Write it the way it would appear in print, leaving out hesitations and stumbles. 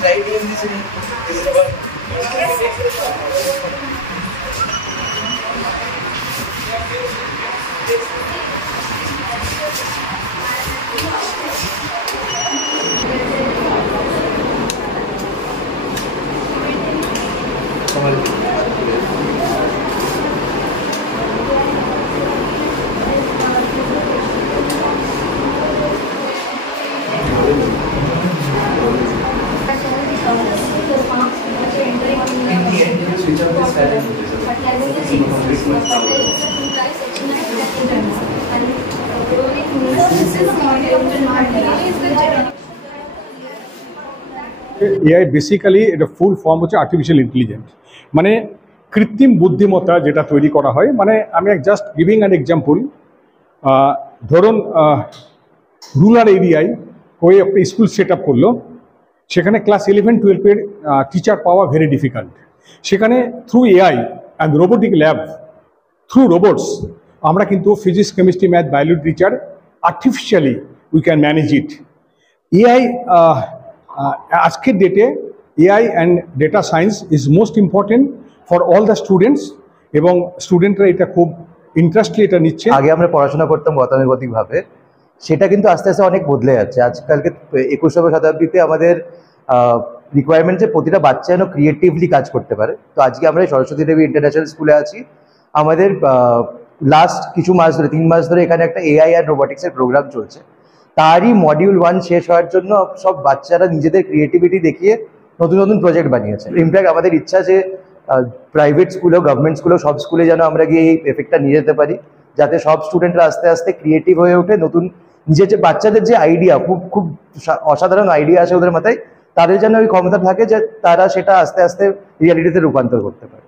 Try doing this in AI basically এটা full form হচ্ছে artificial intelligence, মানে কৃত্রিম বুদ্ধিমত্তা যেটা তৈরি করা হয়। মানে আমি জাস্ট গিভিং অ্যান এক্সাম্পল, ধরুন রুরাল এরিয়ায় ওই একটা স্কুল সেট আপ করলো, সেখানে ক্লাস 11-12 টিচার পাওয়া ভেরি ডিফিকাল্ট। সেখানে through AI and robotic lab, through robots আমরা কিন্তু physics, chemistry, math, biology teacher artificially we can manage it. AI আজকের ডেটে AI and data science is most important for all the students, এবং স্টুডেন্টরা এটা খুব ইন্টারেস্টলি এটা নিচ্ছে। আগে আমরা পড়াশোনা করতাম গতানুগতিকভাবে, সেটা কিন্তু আস্তে আস্তে অনেক বদলে যাচ্ছে। আজকালকে 21শ শতাব্দীতে আমাদের রিকোয়ারমেন্ট যে প্রতিটা বাচ্চা যেন ক্রিয়েটিভলি কাজ করতে পারে। তো আজকে আমরা সরস্বতী দেবী ইন্টারন্যাশনাল স্কুলে আছি। আমাদের লাস্ট কিছু মাস ধরে, 3 মাস ধরে এখানে একটা এআই আর রোবোটিক্সের প্রোগ্রাম চলছে। তারই মডিউল 1 শেষ হওয়ার জন্য সব বাচ্চারা নিজেদের ক্রিয়েটিভিটি দেখিয়ে নতুন নতুন প্রজেক্ট বানিয়েছে। ইনফ্যাক্ট আমাদের ইচ্ছা যে প্রাইভেট স্কুলেও, গভর্নমেন্ট স্কুলেও, সব স্কুলে যেন আমরা গিয়ে এই এফেক্টটা নিয়ে যেতে পারি, যাতে সব স্টুডেন্টরা আস্তে আস্তে ক্রিয়েটিভ হয়ে ওঠে। নতুন নিজের যে বাচ্চাদের যে আইডিয়া, খুব খুব অসাধারণ আইডিয়া আছে ওদের মাথায়, তাদের যেন ওই ক্ষমতা থাকে যে তারা সেটা আস্তে আস্তে রিয়ালিটিতে রূপান্তর করতে পারে।